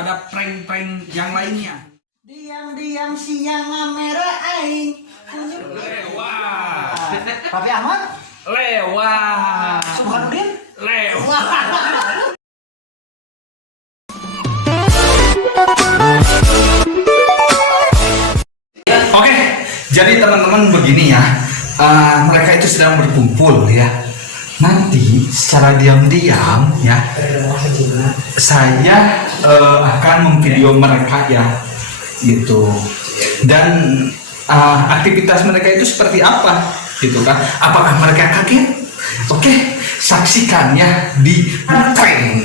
pada prank-prank yang lainnya. Diam-diam siang ngamera aing. Lewat. Tapi Ahmad? Lewat. Subhanudin? Lewat. Oke, jadi teman-teman begini ya. Mereka itu sedang berkumpul ya. Nanti secara diam-diam ya, saya akan memvideo mereka ya, gitu. Dan aktivitas mereka itu seperti apa, gitu kan? Apakah mereka kaget? Oke, saksikan ya di prank.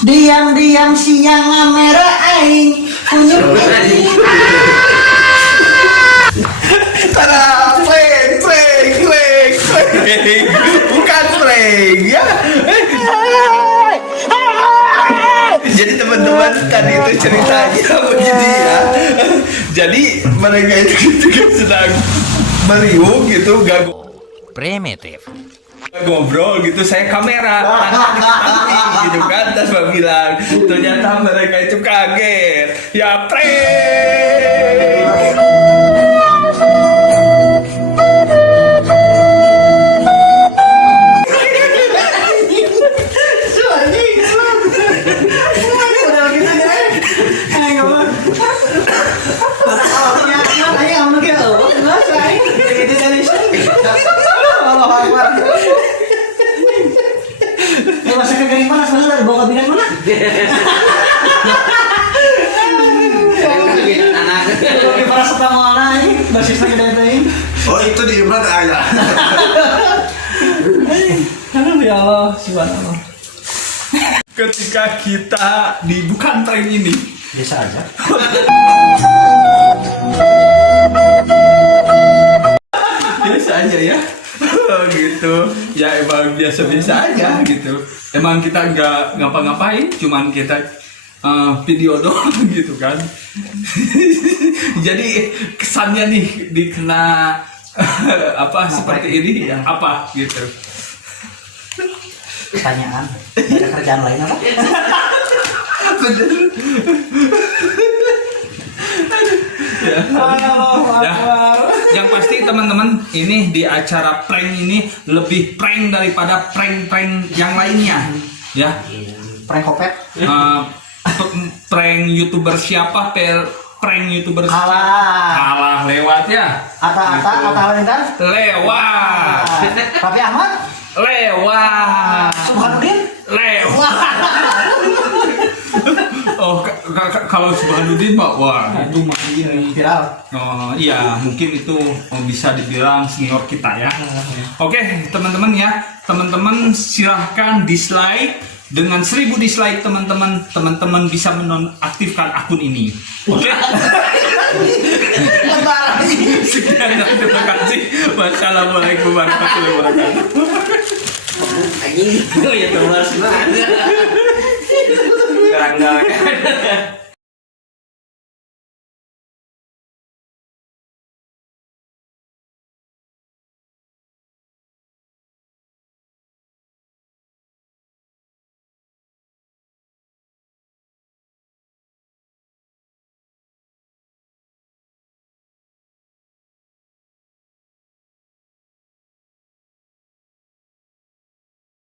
Diam-diam siang ngamera aing. Tada, prank. Bukan prank ya. Jadi teman-teman tadi itu ceritanya begini ya. Jadi mereka itu juga sedang meriung gitu, gak Primitif. ngobrol gitu, saya kamera gitu kan, terus saya bilang ternyata mereka itu kaget ya, prank. Masa kagak mana sebenarnya bawa kabinet mana? Lagi paracetamol aja, basisnya didatain. Oh itu di mana ayah? Aduh ya Allah, subhanallah. Ketika kita di bukan prank ini Biasa aja. biasa aja ya. Gitu ya, emang biasa-biasa aja gitu. Emang kita nggak ngapa-ngapain, cuman kita video doang gitu kan. Jadi kesannya nih dikena apa seperti ini ya, apa gitu. Pertanyaan, ada kerjaan lain apa? bener. Ya. Yang pasti teman-teman, ini di acara prank ini lebih prank daripada prank-prank yang lainnya. Ya. Prank kopet. Prank YouTuber siapa? Prank YouTuber Kalah. kalah lewat ya. Ata Halilintar. Lewat. Raffi Ahmad. Lewat. Subhanudin. Lewat. Oh, kalau Subhanudin Pak, wah itu mah Ini viral. oh iya, mungkin itu bisa dibilang senior kita ya. Oke, teman-teman ya, teman-teman silahkan dislike. Dengan 1000 dislike teman-teman bisa menonaktifkan akun ini. Oke. Sekian dan terima kasih. Wassalamualaikum warahmatullahi wabarakatuh. Anjing, oh ya terus banget. Kerangga.